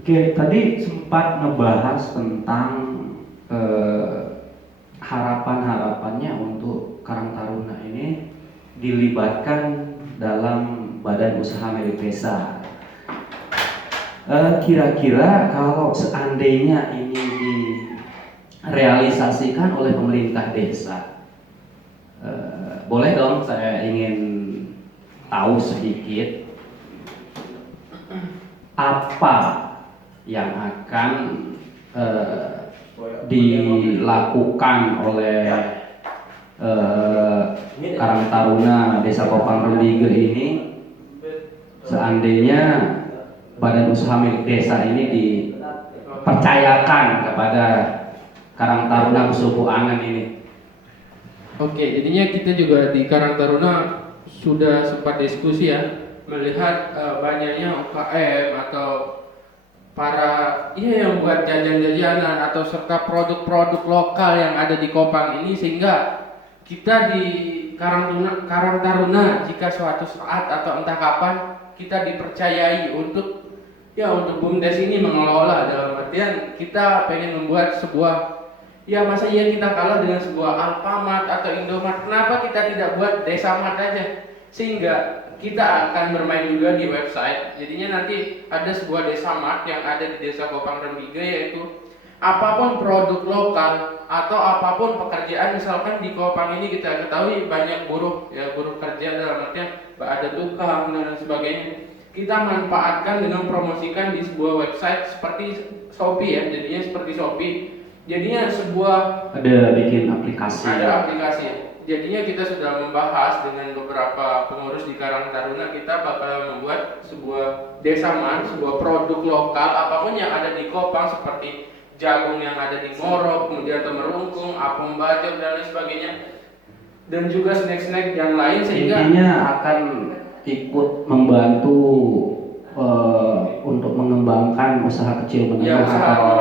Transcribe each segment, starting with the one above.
Oke, tadi sempat ngebahas tentang harapan-harapannya untuk Karang Taruna ini dilibatkan dalam badan usaha milik desa. Kira-kira kalau seandainya ini direalisasikan oleh pemerintah desa, boleh dong saya ingin tahu sedikit apa yang akan dilakukan oleh Karang Taruna Desa Kopang Rembige ini seandainya badan usaha milik desa ini dipercayakan kepada Karang Taruna Suku Angan ini. Oke, jadinya kita juga di Karang Taruna sudah sempat diskusi ya, melihat banyaknya UKM atau para yang buat jajan-jajanan atau serta produk-produk lokal yang ada di Kopang ini, sehingga kita di Karang Taruna jika suatu saat atau entah kapan kita dipercayai untuk BUMDes ini mengelola, dalam artian kita pengen membuat sebuah, masa iya kita kalah dengan sebuah Alfamart atau Indomart, kenapa kita tidak buat Desa Mart aja, sehingga kita akan bermain juga di website. Jadinya nanti ada sebuah Desa Mart yang ada di Desa Kopang Rembige, yaitu apapun produk lokal atau apapun pekerjaan. Misalkan di Kopang ini kita ketahui banyak buruh kerja, dalam artian ada tukang dan sebagainya, kita manfaatkan dengan promosikan di sebuah website seperti Shopee ya. Jadinya seperti Shopee, jadinya ada bikin aplikasi. Ada aplikasi. Jadinya kita sudah membahas dengan beberapa pengurus di Karang Taruna, kita bakal membuat sebuah Desa Mart, sebuah produk lokal apapun yang ada di Kopang, seperti jagung yang ada di Ngorok, kemudian temerungkung, apem bajok dan lain sebagainya, dan juga snack-snack yang lain, sehingga intinya akan ikut membantu untuk mengembangkan usaha kecil menengah atau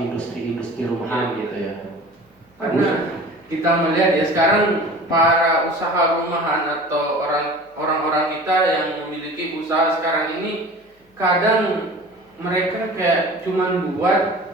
industri-industri rumahan gitu ya. Karena kita melihat ya sekarang para usaha rumahan atau orang-orang kita yang memiliki usaha sekarang ini, kadang mereka kayak cuman buat,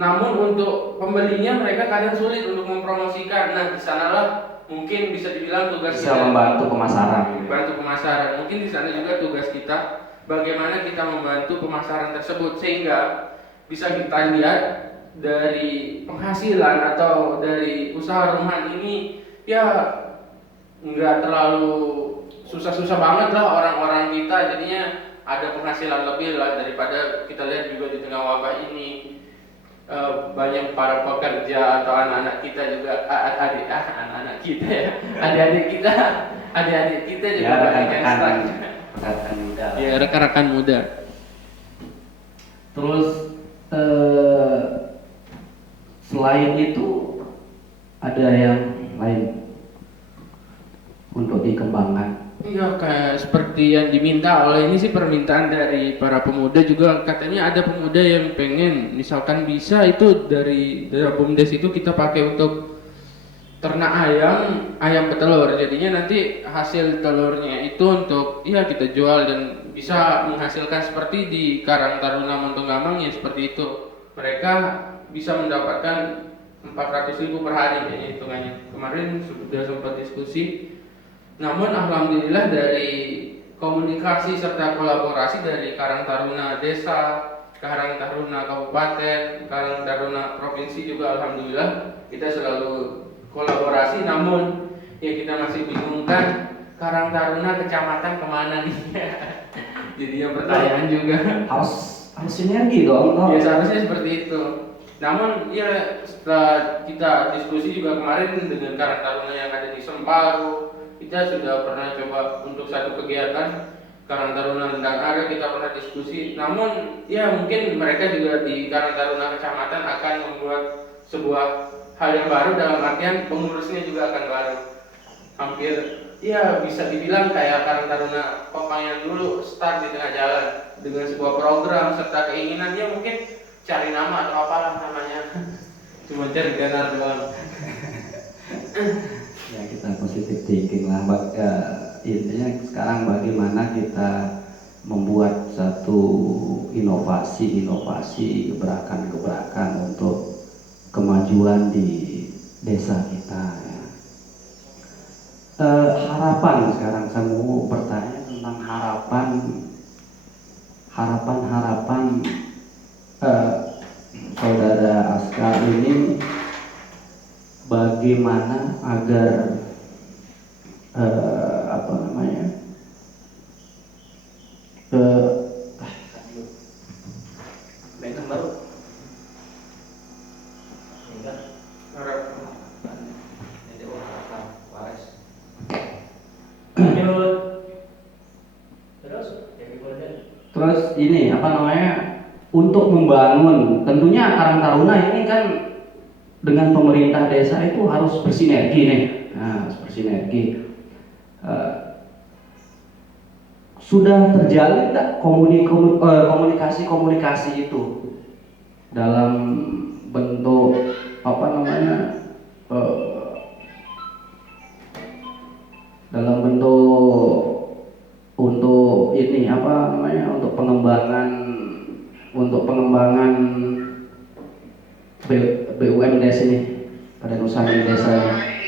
namun untuk pembelinya mereka kadang sulit untuk mempromosikan. Nah, di sanalah mungkin bisa dibilang tugas bisa kita membantu pemasaran. Mungkin di sana juga tugas kita, bagaimana kita membantu pemasaran tersebut, sehingga bisa kita lihat dari penghasilan atau dari usaha rumahan ini nggak terlalu susah-susah banget lah orang-orang kita, jadinya ada penghasilan lebih lah, daripada kita lihat juga di tengah wabah ini banyak para pekerja atau anak-anak kita juga, anak-anak kita ya, adik-adik kita juga banyak yang stuck. Rekan muda. Ya, rekan-rekan muda. Terus selain itu ada yang lain untuk dikembangkan. Iya, kayak seperti yang diminta oleh ini sih, permintaan dari para pemuda juga, katanya ada pemuda yang pengen misalkan bisa itu dari BUMDes itu kita pakai untuk ternak ayam petelur. Jadinya nanti hasil telurnya itu untuk kita jual dan bisa menghasilkan seperti di Karang Taruna Montonggamang ya, seperti itu. Mereka bisa mendapatkan 400.000 per hari kayaknya hitungannya. Kemarin sudah sempat diskusi. Namun alhamdulillah dari komunikasi serta kolaborasi dari Karang Taruna Desa, Karang Taruna Kabupaten, Karang Taruna Provinsi juga alhamdulillah kita selalu kolaborasi. Namun kita masih bingung kan, Karang Taruna kecamatan kemana nih? Jadinya pertanyaan juga. Harus sinergi dong. Ya seharusnya seperti itu. Namun setelah kita diskusi juga kemarin dengan Karang Taruna yang ada di Semparu, kita sudah pernah coba untuk satu kegiatan Karang Taruna Lendang Are, kita pernah diskusi. Namun mungkin mereka juga di Karang Taruna Kecamatan akan membuat sebuah hal yang baru, dalam artian pengurusnya juga akan baru. Hampir bisa dibilang kayak Karang Taruna Kopang yang dulu start di tengah jalan dengan sebuah program serta keinginannya, mungkin cari nama atau apalah namanya. Cuma cari ganar doang. Ya kita positif thinking lah. Intinya sekarang bagaimana kita membuat satu inovasi-inovasi, gebrakan-gebrakan untuk kemajuan di desa kita. Ya. Harapan sekarang saya mau bertanya tentang harapan saudara Aska ini, bagaimana agar apa namanya terus ini apa namanya untuk membangun, tentunya Karang Taruna ini kan dengan pemerintah desa itu harus bersinergi nih, harus bersinergi. Sudah terjalin tak komunikasi itu dalam bentuk apa namanya dalam bentuk untuk ini apa namanya untuk pengembangan BUMDes ini pada usaha di desa ini.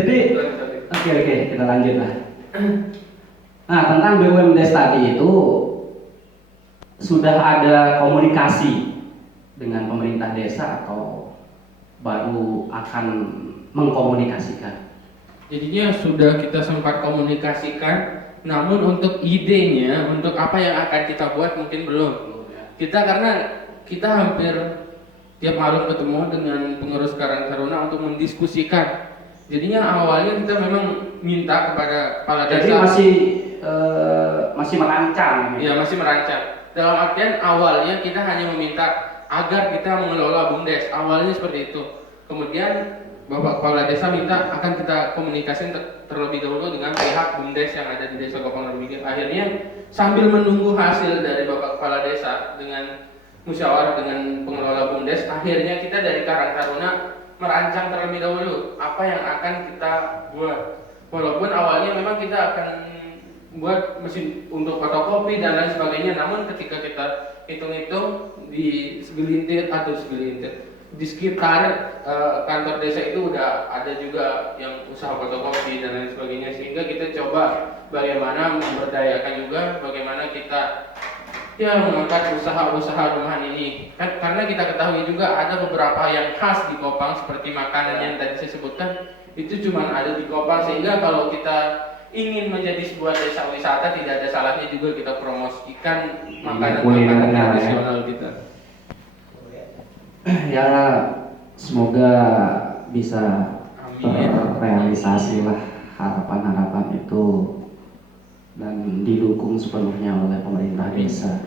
Jadi oke, kita lanjut lah. Nah, tentang BUMDes tadi itu sudah ada komunikasi dengan pemerintah desa atau baru akan mengkomunikasikan? Jadinya sudah kita sempat komunikasikan, namun untuk idenya, untuk apa yang akan kita buat mungkin belum. Karena kita hampir tiap malam ketemu dengan pengurus Karang Taruna untuk mendiskusikan. Jadinya awalnya kita memang minta kepada kepala desa. Jadi masih merancang. Iya, masih merancang. Dalam artian awalnya kita hanya meminta agar kita mengelola BUMDes. Awalnya seperti itu. Kemudian Bapak Kepala Desa minta akan kita komunikasi terlebih dahulu dengan pihak BUMDes yang ada di Desa Gopang Narbigil. Akhirnya sambil menunggu hasil dari Bapak Kepala Desa dengan musyawarah dengan pengelola BUMDes, akhirnya kita dari Karang Taruna merancang terlebih dahulu apa yang akan kita buat. Walaupun awalnya memang kita akan buat mesin untuk fotokopi dan lain sebagainya, namun ketika kita hitung-hitung di sekitar kantor desa itu udah ada juga yang usaha fotokopi dan lain sebagainya, sehingga kita coba bagaimana memberdayakan juga, bagaimana kita mengangkat usaha-usaha rumahan ini. Karena kita ketahui juga ada beberapa yang khas di Kopang seperti makanan yang tadi saya sebutkan itu cuma ada di Kopang, sehingga kalau kita ingin menjadi sebuah desa wisata tidak ada salahnya juga kita promosikan makanan-makanan tradisional kita. Ya, semoga bisa terrealisasi lah harapan-harapan itu dan didukung sepenuhnya oleh pemerintah desa.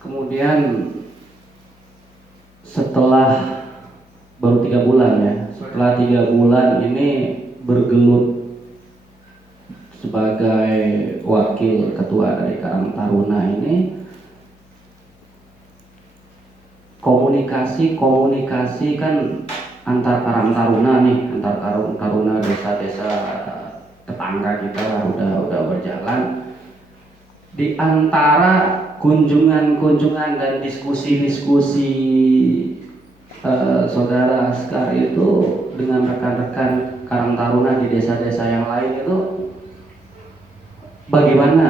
Kemudian setelah baru 3 bulan ya, setelah 3 bulan ini bergelut sebagai wakil ketua dari Karang Taruna ini, komunikasi kan antar Karang Taruna nih, antar Karang Taruna desa-desa tetangga kita udah berjalan. Di antara kunjungan dan diskusi saudara Askar itu dengan rekan-rekan Karang Taruna di desa-desa yang lain itu bagaimana?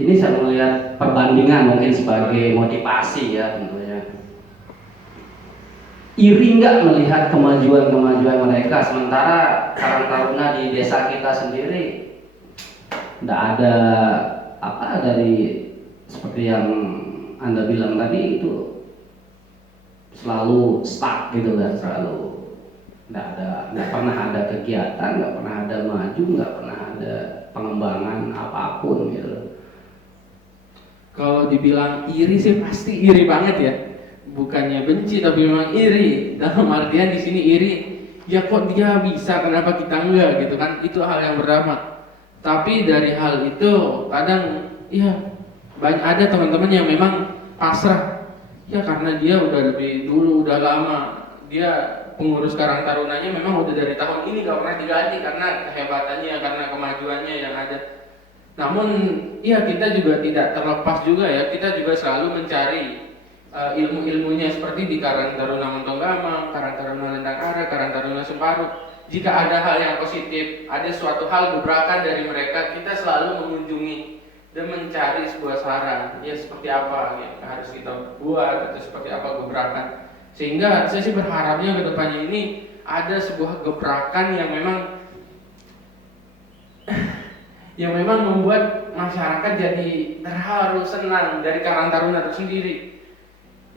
Ini saya melihat perbandingan mungkin sebagai motivasi ya tentunya. Iri nggak melihat kemajuan mereka, sementara Karang Taruna di desa kita sendiri nggak ada apa dari seperti yang Anda bilang tadi itu selalu stuck gitu kan, selalu nggak pernah ada kegiatan, nggak pernah ada maju, nggak pernah ada pengembangan apapun gitu. Kalau dibilang iri sih pasti iri banget ya, bukannya benci tapi memang iri. Dalam artian di sini iri, ya kok dia bisa, kenapa kita enggak gitu kan? Itu hal yang pertama. Tapi dari hal itu kadang ya banyak ada teman-teman yang memang pasrah ya, karena dia udah lebih dulu, udah lama, dia pengurus Karang Tarunanya memang udah dari tahun ini gak pernah diganti karena kehebatannya, karena kemajuannya yang ada. Namun ya kita juga tidak terlepas juga ya, kita juga selalu mencari ilmu-ilmunya seperti di Karang Taruna Montonggama, Karang Taruna Lendang Ara, Karang Taruna Semparu. Jika ada hal yang positif, ada suatu hal gebrakan dari mereka, kita selalu mengunjungi dan mencari sebuah saran, ya seperti apa yang harus kita buat atau seperti apa gebrakan. Sehingga saya sih berharapnya ke depannya ini ada sebuah gebrakan yang memang membuat masyarakat jadi terharu, senang dari Karang Taruna itu sendiri.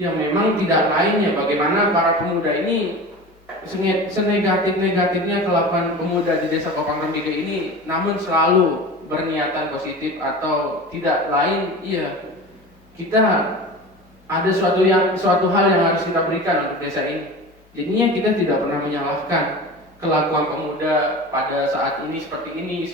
Yang memang tidak lainnya bagaimana para pemuda ini senegatif-negatifnya kelakuan pemuda di Desa Kopang Rembige ini, namun selalu berniatan positif atau tidak lain, iya kita ada suatu hal yang harus kita berikan untuk desa ini. Jadinya kita tidak pernah menyalahkan kelakuan pemuda pada saat ini seperti ini,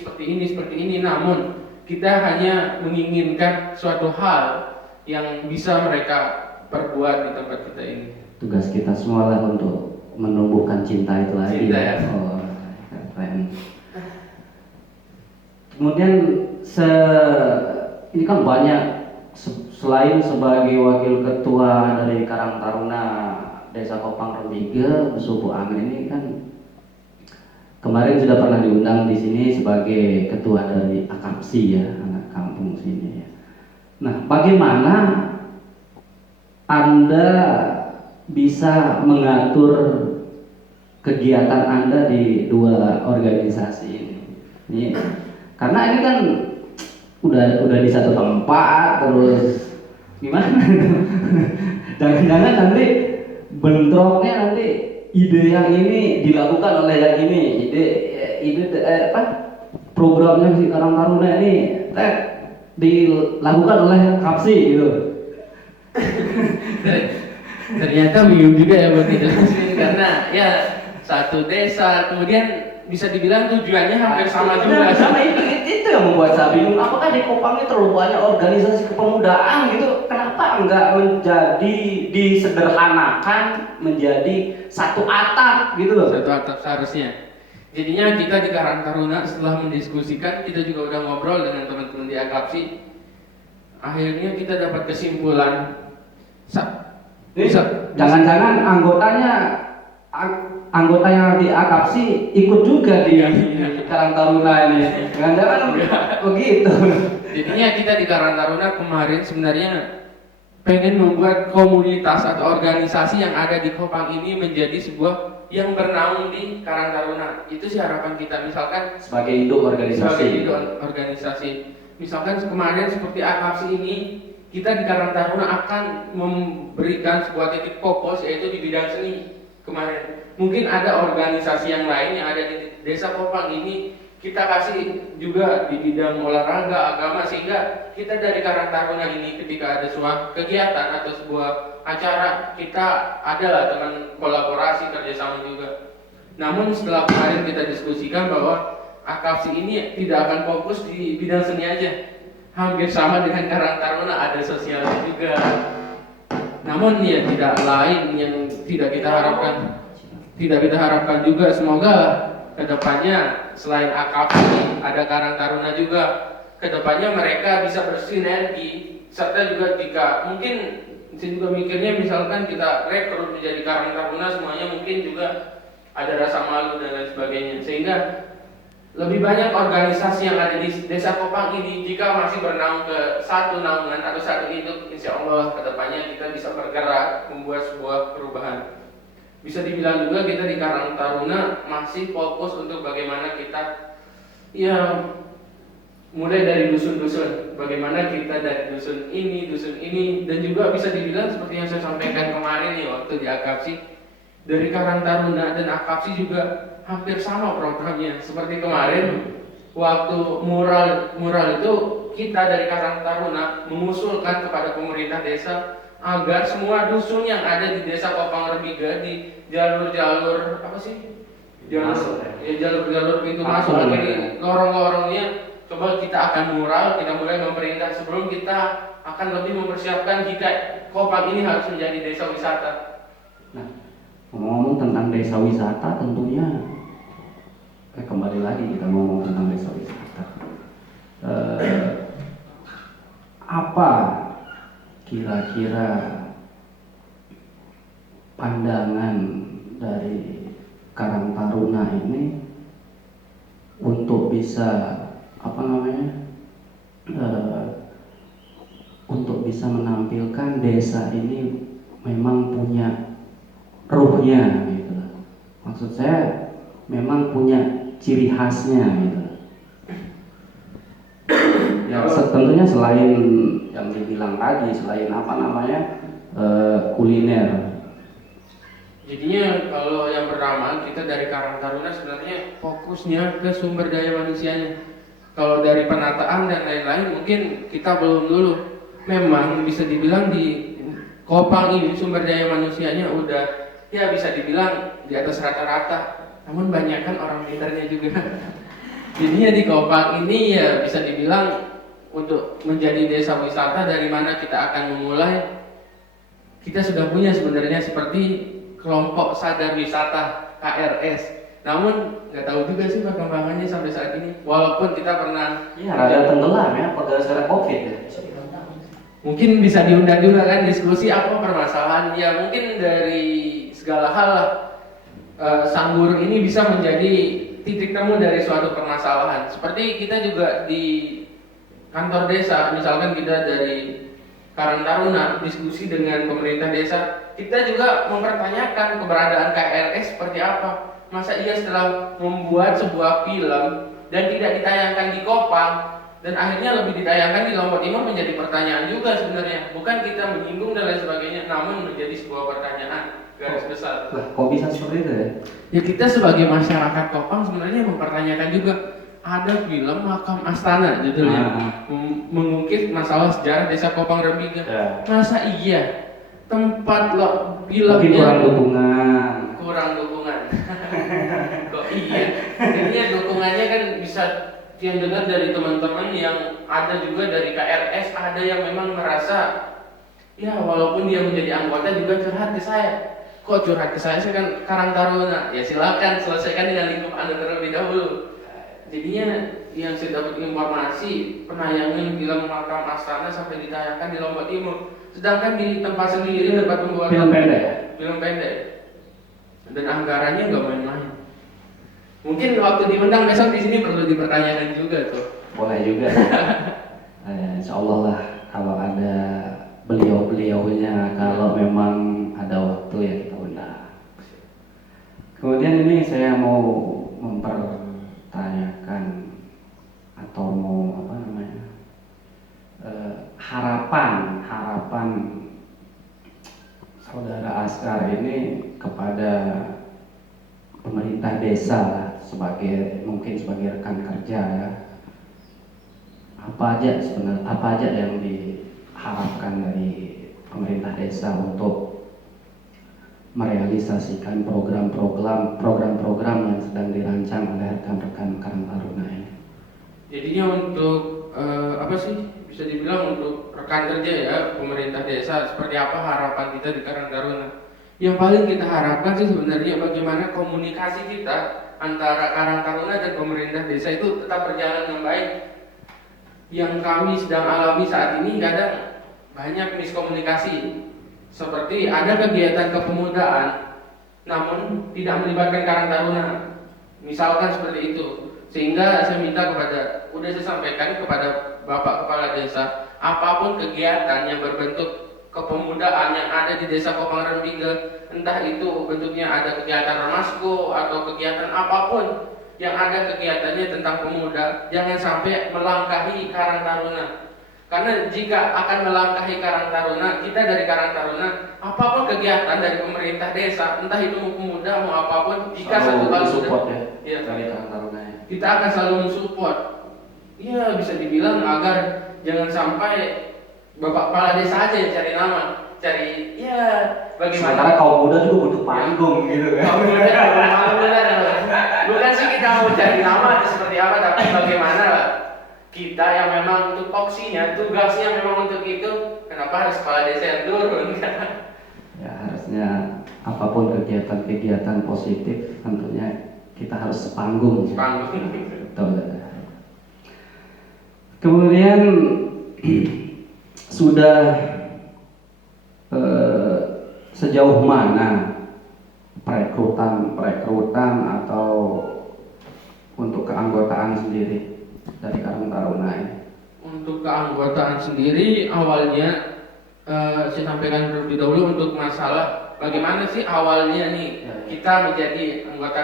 namun kita hanya menginginkan suatu hal yang bisa mereka perbuat di tempat kita ini. Tugas kita semua lah untuk menumbuhkan cinta itu lagi. Cinta ya. Oh, keren. Kemudian ini kan banyak, selain sebagai wakil ketua dari Karang Taruna Desa Kopang Rembige, Suku Amin ini kan kemarin sudah pernah diundang di sini sebagai ketua dari AKAPSI ya, anak kampung sini ya. Nah, bagaimana Anda bisa mengatur kegiatan Anda di dua organisasi ini? Karena ini kan udah di satu tempat, terus gimana? Jangan-jangan nanti bentroknya nanti ide yang ini dilakukan oleh yang ini, programnya si Karang Taruna ini dilakukan oleh KAPSI gitu. Ternyata bingung juga ya buat dijelasin, karena ya satu desa, kemudian bisa dibilang tujuannya hampir sama juga. Sama itu yang membuat saya bingung. Apakah di Kopang ini terlalu banyak organisasi kepemudaan gitu? Kenapa enggak disederhanakan menjadi satu atap gitu loh? Satu atap seharusnya. Jadinya kita di Karang Taruna setelah mendiskusikan, kita juga udah ngobrol dengan teman-teman di AKAPSI. Akhirnya kita dapat kesimpulan. Jangan-jangan anggota yang di AKAPSI ikut juga di Karang Taruna ini. Jangan-jangan begitu. Jadinya kita di Karang Taruna kemarin sebenarnya pengen membuat komunitas atau organisasi yang ada di Kopang ini menjadi sebuah yang bernaung di Karang Taruna. Itu sih harapan kita, misalkan sebagai induk organisasi. Misalkan kemarin seperti AKAPSI ini, kita di Karang Taruna akan memberikan sebuah titik fokus yaitu di bidang seni kemarin. Mungkin ada organisasi yang lain yang ada di Desa Kopang ini, kita kasih juga di bidang olahraga, agama, sehingga kita dari Karang Taruna ini ketika ada sebuah kegiatan atau sebuah acara, kita adalah teman kolaborasi kerjasama juga. Namun setelah kemarin kita diskusikan bahwa AKAPSI ini tidak akan fokus di bidang seni aja, hampir sama dengan Karang Taruna, ada sosialnya juga. Namun ya tidak lain yang tidak kita harapkan juga, semoga kedepannya selain AKAPSI ada Karang Taruna juga, kedepannya mereka bisa bersinergi, serta juga jika mungkin saya juga mikirnya misalkan kita rekrut menjadi Karang Taruna semuanya mungkin juga ada rasa malu dan lain sebagainya, sehingga lebih banyak organisasi yang ada di Desa Kopang ini jika masih bernaung ke satu naungan atau satu induk, insya Allah kedepannya kita bisa bergerak membuat sebuah perubahan. Bisa dibilang juga kita di Karang Taruna masih fokus untuk bagaimana kita ya mulai dari dusun-dusun, bagaimana kita dari dusun ini dan juga bisa dibilang seperti yang saya sampaikan kemarin nih waktu di AKAPSI, dari Karang Taruna dan AKAPSI juga hampir sama programnya. Seperti kemarin waktu mural itu kita dari Karang Taruna mengusulkan kepada pemerintah desa agar semua dusun yang ada di Desa Kopang Rembige di jalur-jalur apa sih? Jalur pintu masuk, di lorong-lorongnya coba kita akan kita mulai memerintah sebelum kita akan lebih mempersiapkan jika Kopang ini harus menjadi desa wisata. Nah, ngomong-ngomong tentang desa wisata, tentunya kembali lagi kita ngomong tentang desa wisata. Apa kira-kira pandangan dari Karang Taruna ini untuk bisa untuk bisa menampilkan desa ini memang punya ruhnya gitu. Maksud saya memang punya ciri khasnya gitu. Ya tentunya selain yang dibilang tadi, selain kuliner. Jadinya kalau yang pertama kita dari Karang Taruna sebenarnya fokusnya ke sumber daya manusianya. Kalau dari penataan dan lain-lain mungkin kita belum dulu. Memang bisa dibilang di Kopang ini sumber daya manusianya udah ya bisa dibilang di atas rata-rata. Namun banyak kan orang pintarnya juga. Jadinya di Kopang ini ya bisa dibilang untuk menjadi desa wisata dari mana kita akan memulai. Kita sudah punya sebenarnya seperti kelompok sadar wisata KRS. Namun nggak tahu juga sih perkembangannya sampai saat ini. Walaupun kita pernah ada tenggelam ya gara-gara COVID ya. Mungkin bisa diundang juga kan diskusi apa permasalahan. Ya mungkin dari segala hal lah. Sang guru ini bisa menjadi titik temu dari suatu permasalahan. Seperti kita juga di kantor desa, misalkan kita dari Karang Taruna diskusi dengan pemerintah desa, kita juga mempertanyakan keberadaan KRS seperti apa. Masa iya setelah membuat sebuah film dan tidak ditayangkan di Kopang dan akhirnya lebih ditayangkan di Lombok Timur menjadi pertanyaan juga sebenarnya. Bukan kita menyinggung dan lain sebagainya, namun menjadi sebuah pertanyaan garis besar. Kok bisa seperti itu ya? Ya kita sebagai masyarakat Kopang sebenarnya mempertanyakan juga. Ada film Makam Astana judulnya, mengungkit masalah sejarah desa Kopang Rembiga. Masa iya tempat filmnya kurang dukungan. Kok iya? Jadinya dukungannya kan bisa yang dengar dari teman-teman yang ada juga dari KRS, ada yang memang merasa ya walaupun dia menjadi anggota juga curhat ke saya. Kok curhat ke saya kan Karang Taruna? Ya silakan selesaikan dengan lingkup Anda terlebih dahulu. Jadinya yang saya dapat informasi penayangan film Makam Astana sampai ditayangkan di Lombok Timur. Sedangkan di tempat sendiri tempat pembuatan film pendek. Dan anggarannya nggak main-main. Mungkin waktu diundang besok di sini perlu dipertanyakan juga tuh. Boleh juga. Insya Allah lah kalau ada beliau-beliaunya, kalau memang ada waktu ya kita undang. Kemudian ini saya mau mempertanyakan atau mau harapan saudara Askar ini kepada pemerintah desa mungkin sebagai rekan kerja ya. Apa aja yang diharapkan dari pemerintah desa untuk merealisasikan program-program yang sedang dirancang oleh rekan-rekan Karang Taruna ini. Jadinya untuk bisa dibilang untuk rekan kerja ya pemerintah desa, seperti apa harapan kita di Karang Taruna? Yang paling kita harapkan sih sebenarnya bagaimana komunikasi kita antara Karang Taruna dan pemerintah desa itu tetap berjalan dengan baik. Yang kami sedang alami saat ini kadang banyak miskomunikasi. Seperti ada kegiatan kepemudaan namun tidak melibatkan Karang Taruna. Misalkan seperti itu. Sehingga saya minta saya sampaikan kepada Bapak Kepala Desa, apapun kegiatan yang berbentuk kepemudaan yang ada di Desa Kopang Rembiga, entah itu bentuknya ada kegiatan Remasko atau kegiatan apapun yang ada kegiatannya tentang pemuda, jangan sampai melangkahi Karang Taruna. Karena jika akan melangkahi Karang Taruna, kita dari Karang Taruna, apapun kegiatan dari pemerintah desa, entah itu mau pemuda mau apapun, jika satu kali sudah dari Karang Taruna ya. Kita akan selalu mensupport. Ya bisa dibilang agar jangan sampai Bapak Kepala Desa aja yang cari nama, bagaimana? Sementara kaum muda juga butuh panggung gitu kan. Kaum muda, bukan sih kita mau cari nama atau seperti apa, tapi bagaimana kita yang memang untuk toksinya, tugasnya memang untuk itu, kenapa harus kepala desa yang turun? Ya harusnya apapun kegiatan-kegiatan positif tentunya kita harus sepanggung. Sepanggung. Betul. Kemudian sudah sejauh mana perekrutan atau untuk keanggotaan sendiri dari Karang Taruna ini? Untuk keanggotaan sendiri awalnya saya sampaikan terlebih dahulu untuk masalah bagaimana sih awalnya nih kita menjadi anggota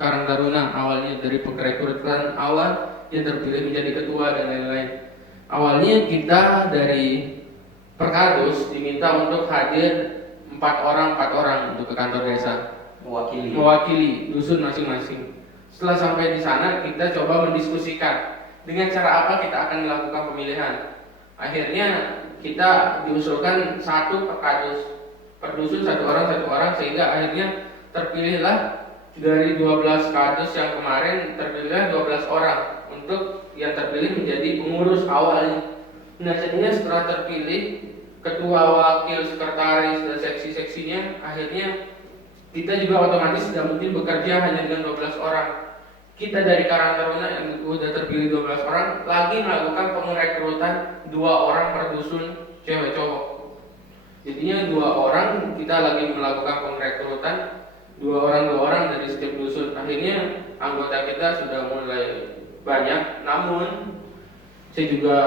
Karang Taruna, awalnya dari perekrutan awal yang terpilih menjadi ketua dan lain-lain. Awalnya kita dari Perkadus diminta untuk hadir 4 orang untuk ke kantor desa mewakili dusun masing-masing. Setelah sampai di sana kita coba mendiskusikan dengan cara apa kita akan melakukan pemilihan. Akhirnya kita diusulkan 1 Perkadus per dusun 1 orang sehingga akhirnya terpilihlah dari 12 kadus yang kemarin terpilihlah 12 orang untuk yang terpilih menjadi pengurus awalnya. Nah, jadinya setelah terpilih ketua, wakil, sekretaris, dan seksi-seksinya, akhirnya kita juga otomatis tidak mungkin bekerja hanya dengan 12 orang. Kita dari Karang Taruna yang sudah terpilih 12 orang lagi melakukan perekrutan 2 orang per dusun cewek cowok. Jadinya 2 orang kita lagi melakukan perekrutan 2 orang dari setiap dusun. Akhirnya anggota kita sudah mulai banyak, namun saya juga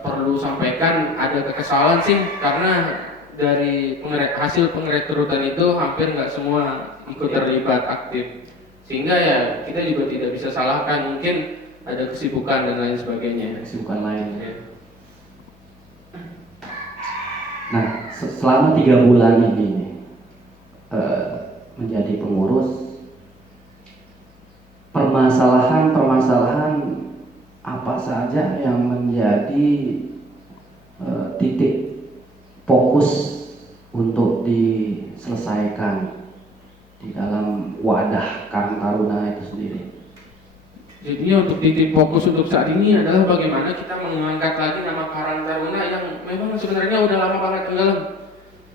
perlu sampaikan ada kekesalan sih karena dari hasil perekrutan itu hampir nggak semua ikut terlibat aktif, sehingga ya kita juga tidak bisa salahkan, mungkin ada kesibukan dan lain sebagainya. Kesibukan lain. Ya. Nah, selama 3 bulan ini menjadi pengurus, permasalahan apa saja yang menjadi titik fokus untuk diselesaikan di dalam wadah Karang Taruna itu sendiri? Jadi untuk titik fokus untuk saat ini adalah bagaimana kita mengangkat lagi nama Karang Taruna yang memang sebenarnya udah lama banget tenggelam.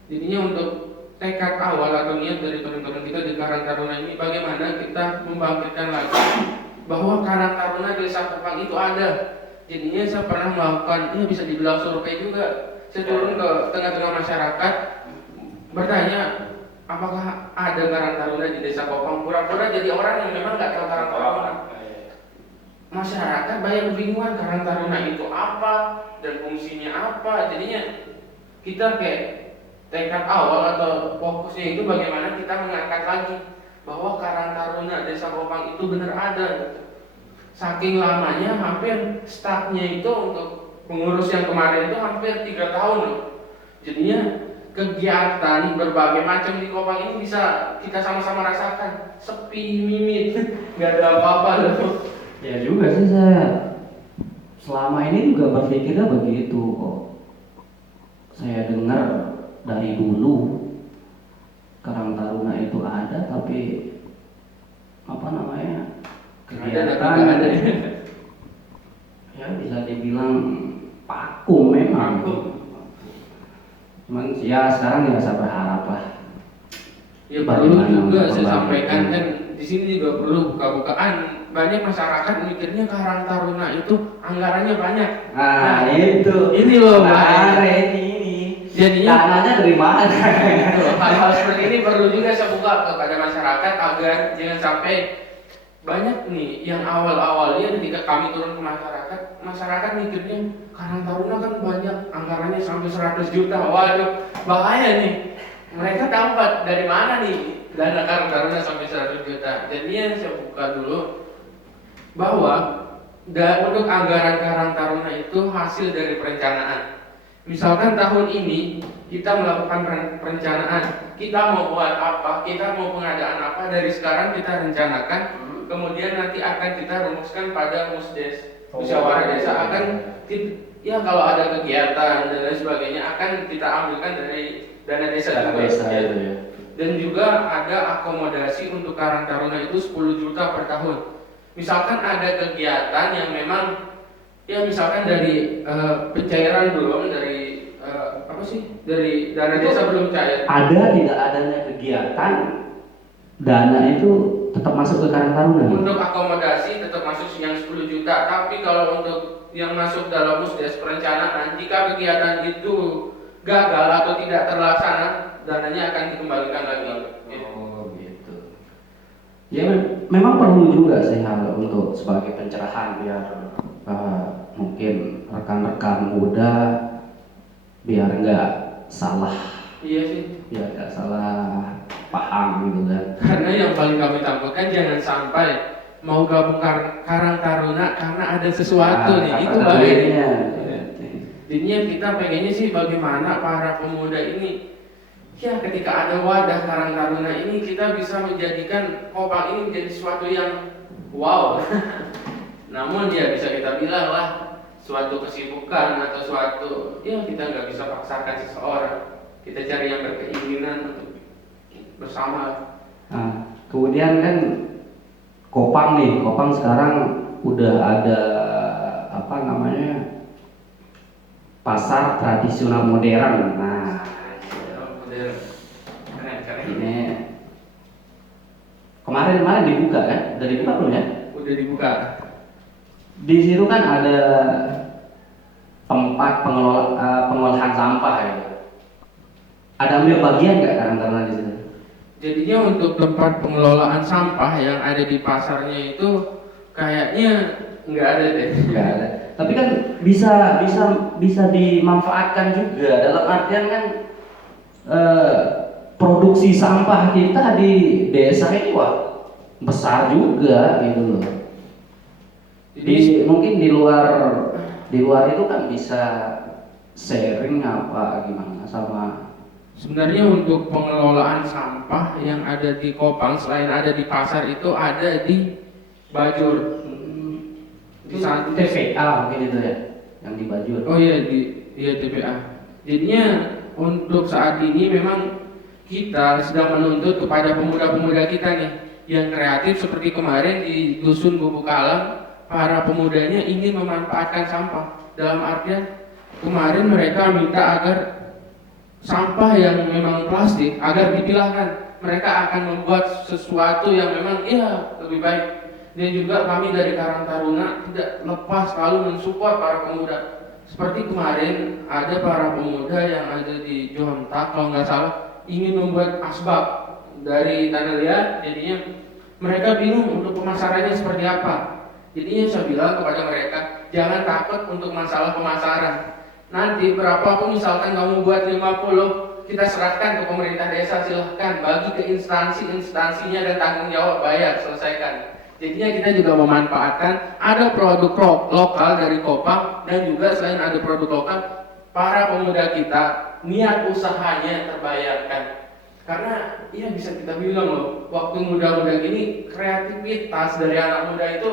Jadinya untuk tekad awal atau niat dari teman-teman kita di Karang Taruna ini, bagaimana kita membangkitkan lagi bahwa Karang Taruna Desa Kupang itu ada. Jadinya saya pernah melakukan, ini bisa dibilang survei juga. Saya turun ke tengah-tengah masyarakat, bertanya, apakah ada Karang Taruna di Desa Kupang? Pura-pura jadi orang yang memang nggak tahu Karang Taruna. Masyarakat banyak kebingungan Karang Taruna itu apa dan fungsinya apa. Jadinya kita kayak tekad awal atau fokusnya itu bagaimana kita mengangkat lagi bahwa Karang Taruna Desa Kupang itu benar ada. Saking lamanya hampir stafnya itu untuk pengurus yang kemarin itu hampir 3 tahun loh. Jadinya kegiatan berbagai macam di Kupang ini bisa kita sama-sama rasakan. Sepi, mimit, nggak ada apa-apa loh. Ya juga sih, saya selama ini juga berpikirnya begitu kok. Saya dengar dari dulu Karang Taruna itu ada, tapi apa namanya, kegiatan ada. Ya bisa dibilang vakum memang. Cuman ya sekarang ya saya berharap lah. Ya perlu juga saya sampaikan kan di sini juga perlu buka-bukaan. Banyak masyarakat mikirnya Karang Taruna itu anggarannya banyak. Nah itu. Ini loh ini. Jadinya dananya dari mana? Hal-hal seperti ini perlu juga saya buka kepada masyarakat agar jangan sampai banyak nih yang awal-awalnya ketika kami turun ke masyarakat mikirnya Karang Taruna kan banyak anggarannya sampai 100 juta. Waduh, bahaya nih. Mereka dapat dari mana nih dana Karang Taruna sampai 100 juta. Jadinya saya buka dulu bahwa untuk anggaran Karang Taruna itu hasil dari perencanaan. Misalkan tahun ini kita melakukan perencanaan, kita mau buat apa, kita mau pengadaan apa, dari sekarang kita rencanakan, kemudian nanti akan kita rumuskan pada musdes, musyawarah desa akan, ya kalau ada kegiatan dan lain sebagainya akan kita ambilkan dari dana desa juga. Ya. Dan juga ada akomodasi untuk Karang Taruna itu 10 juta per tahun. Misalkan ada kegiatan yang memang ya misalkan dari pencairan belum, dari apa sih, dari dana desa belum cair. Ada tidak adanya kegiatan, dana itu tetap masuk ke Karang Taruna. Untuk akomodasi tetap masuk yang 10 juta, tapi kalau untuk yang masuk dalam musdes perencanaan, jika kegiatan itu gagal atau tidak terlaksana, dananya akan dikembalikan lagi. Oh gitu. Ya memang perlu juga sih hal untuk sebagai pencerahan biar mungkin rekan-rekan muda biar nggak salah. Iya sih. Biar nggak salah paham gitu kan. Karena yang paling kami takutkan jangan sampai mau gabung Karang Taruna karena ada sesuatu nih, itu bahayanya. Jadinya kita pengennya sih bagaimana para pemuda ini, ya ketika ada wadah Karang Taruna ini kita bisa menjadikan Kopang ini menjadi sesuatu yang wow. Namun ya bisa kita bilang lah suatu kesibukan atau suatu, ya kita nggak bisa paksakan seseorang. Kita cari yang berkeinginan untuk bersama. Nah, kemudian kan Kopang nih, Kopang sekarang udah ada apa namanya pasar tradisional modern. Nah, Modern. Keren. ini kemarin dibuka kan? Udah dibuka belum ya? Udah dibuka. Di situ kan ada tempat pengolahan sampah gitu. Ada ambil bagian nggak Karang Taruna di situ? Jadinya untuk tempat pengelolaan sampah yang ada di pasarnya itu kayaknya nggak ada deh. Nggak ada. Tapi kan bisa dimanfaatkan juga dalam artian kan produksi sampah kita di desa ini wah besar juga gitu loh. Jadi mungkin di luar itu kan bisa sharing apa gimana sama. Sebenarnya untuk pengelolaan sampah yang ada di Kopang selain ada di pasar itu ada di Bajur. Di sana TPA mungkin itu ya yang di Bajur. Oh iya di TPA. Jadinya untuk saat ini memang kita sedang menuntut kepada pemuda-pemuda kita nih yang kreatif seperti kemarin di Dusun Bubuk Alam, para pemudanya ingin memanfaatkan sampah. Dalam artian kemarin mereka minta agar sampah yang memang plastik agar dipilahkan. Mereka akan membuat sesuatu yang memang lebih baik. Dan juga kami dari Karang Taruna tidak lepas selalu mensupport para pemuda. Seperti kemarin ada para pemuda yang ada di Johontak kalau nggak salah ingin membuat asbak dari tanah liat. Jadinya mereka bingung untuk pemasarannya seperti apa. Jadinya saya bilang kepada mereka jangan takut untuk masalah pemasaran. Nanti berapapun misalkan kamu buat 50, kita serahkan ke pemerintah desa, silahkan bagi ke instansinya dan tanggung jawab bayar, selesaikan. Jadinya kita juga memanfaatkan ada produk lokal dari Kopang dan juga selain ada produk lokal, para pemuda kita niat usahanya terbayarkan. Karena bisa kita bilang loh, waktu muda-muda gini kreativitas dari anak muda itu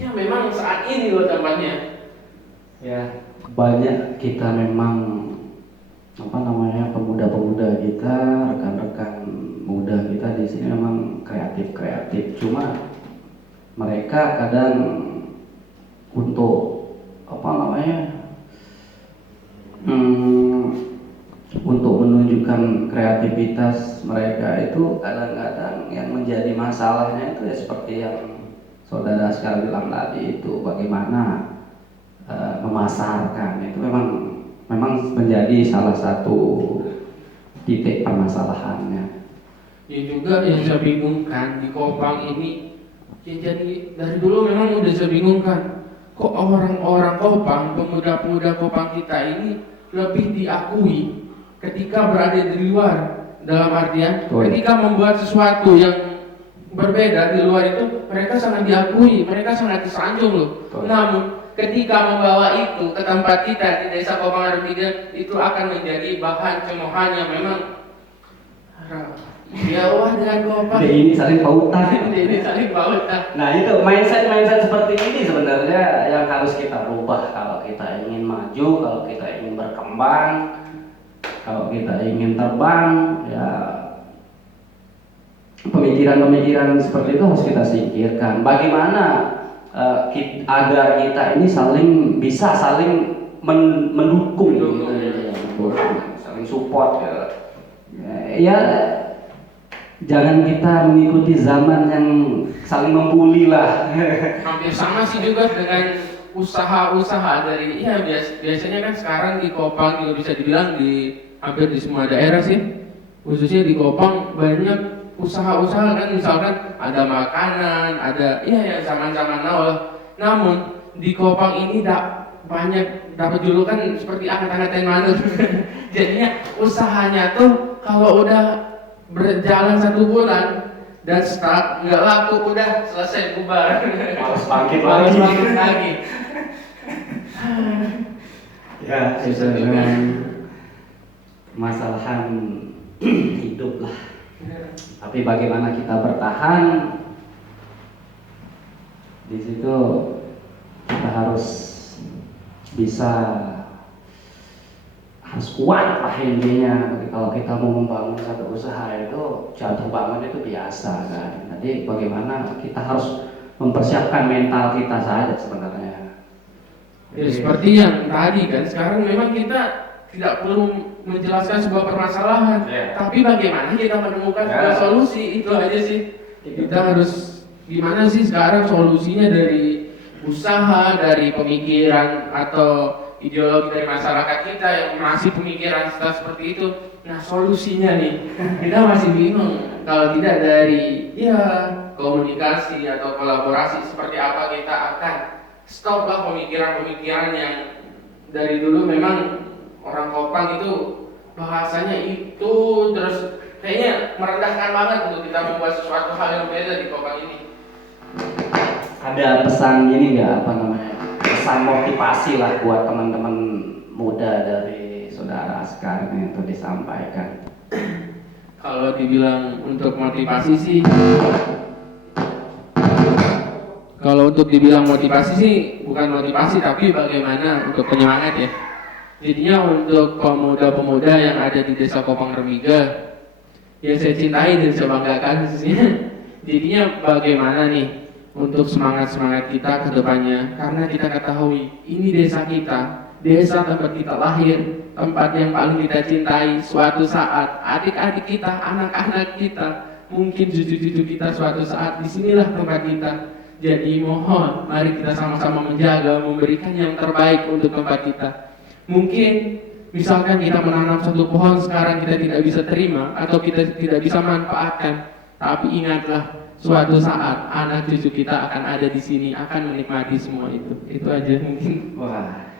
memang saat ini loh tempatnya. Ya banyak kita memang pemuda-pemuda kita, rekan-rekan muda kita di sini memang kreatif. Cuma mereka kadang untuk untuk menunjukkan kreativitas mereka itu kadang-kadang yang menjadi masalahnya itu ya seperti yang saudara sekali bilang tadi itu bagaimana memasarkan itu memang menjadi salah satu titik permasalahannya. Ya juga yang saya bingungkan di Kopang ini, jadi dari dulu memang udah saya bingungkan, kok orang-orang Kopang, pemuda-pemuda Kopang kita ini lebih diakui ketika berada di luar. Dalam artian ketika membuat sesuatu yang berbeda di luar itu mereka sangat diakui, mereka sangat disanjung loh. Namun ketika membawa itu ke tempat kita di desa Kopang Artiga itu akan menjadi bahan cemoohan yang memang dengan Kopang ini saling pautan. Nah itu mindset seperti ini sebenarnya yang harus kita rubah kalau kita ingin maju, kalau kita ingin berkembang, kalau kita ingin terbang, ya pemikiran seperti itu harus kita singkirkan. Bagaimana agar kita ini bisa saling mendukung gitu, saling support ya. Ya, jangan kita mengikuti zaman yang saling membuli lah. Hampir sama sih juga dengan usaha-usaha dari biasanya kan sekarang di Kopang juga bisa dibilang di hampir di semua daerah sih, khususnya di Kopang banyak usaha-usaha kan, misalkan ada makanan, ada ya zaman-zaman now lah. Namun di Kopang ini banyak dapat julukan seperti angkat-angkat yang manut. Jadinya usahanya tuh kalau udah berjalan 1 bulan dan stuck nggak laku, udah selesai, bubar. Males bangkit lagi. Ya, sesuai dengan masalahan hidup lah. Tapi bagaimana kita bertahan di situ, kita harus kuat lah intinya. Kalau kita mau membangun satu usaha itu jatuh bangun itu biasa kan. Jadi bagaimana kita harus mempersiapkan mental kita saja sebenarnya. Ya, seperti yang tadi kan, sekarang memang kita tidak perlu menjelaskan sebuah permasalahan, tapi bagaimana kita menemukan sebuah solusi, itu aja sih. Kita harus gimana sih sekarang solusinya dari usaha, dari pemikiran atau ideologi dari masyarakat kita yang masih pemikiran seperti itu. Nah, solusinya nih kita masih bingung kalau tidak dari komunikasi atau kolaborasi. Seperti apa kita akan stoplah pemikiran-pemikiran yang dari dulu memang orang Kopang itu bahasanya itu terus kayaknya merendahkan banget untuk kita membuat sesuatu hal yang beda di Kopang ini. Ada pesan ini nggak, pesan motivasi lah buat teman-teman muda dari saudara Askar yang itu disampaikan? Kalau dibilang untuk motivasi sih, bukan motivasi tapi bagaimana untuk penyemangat ya. Jadinya untuk pemuda-pemuda yang ada di Desa Kopang Remiga yang saya cintai dan saya banggakan khususnya, jadinya bagaimana nih untuk semangat kita ke depannya, karena kita ketahui ini desa kita, desa tempat kita lahir, tempat yang paling kita cintai. Suatu saat adik-adik kita, anak-anak kita, mungkin cucu-cucu kita suatu saat disinilah tempat kita. Jadi mohon mari kita sama-sama menjaga, memberikan yang terbaik untuk tempat kita. Mungkin misalkan kita menanam satu pohon sekarang kita tidak bisa terima atau kita tidak bisa manfaatkan, tapi ingatlah suatu saat anak cucu kita akan ada di sini, akan menikmati semua itu. Itu aja mungkin. Wah,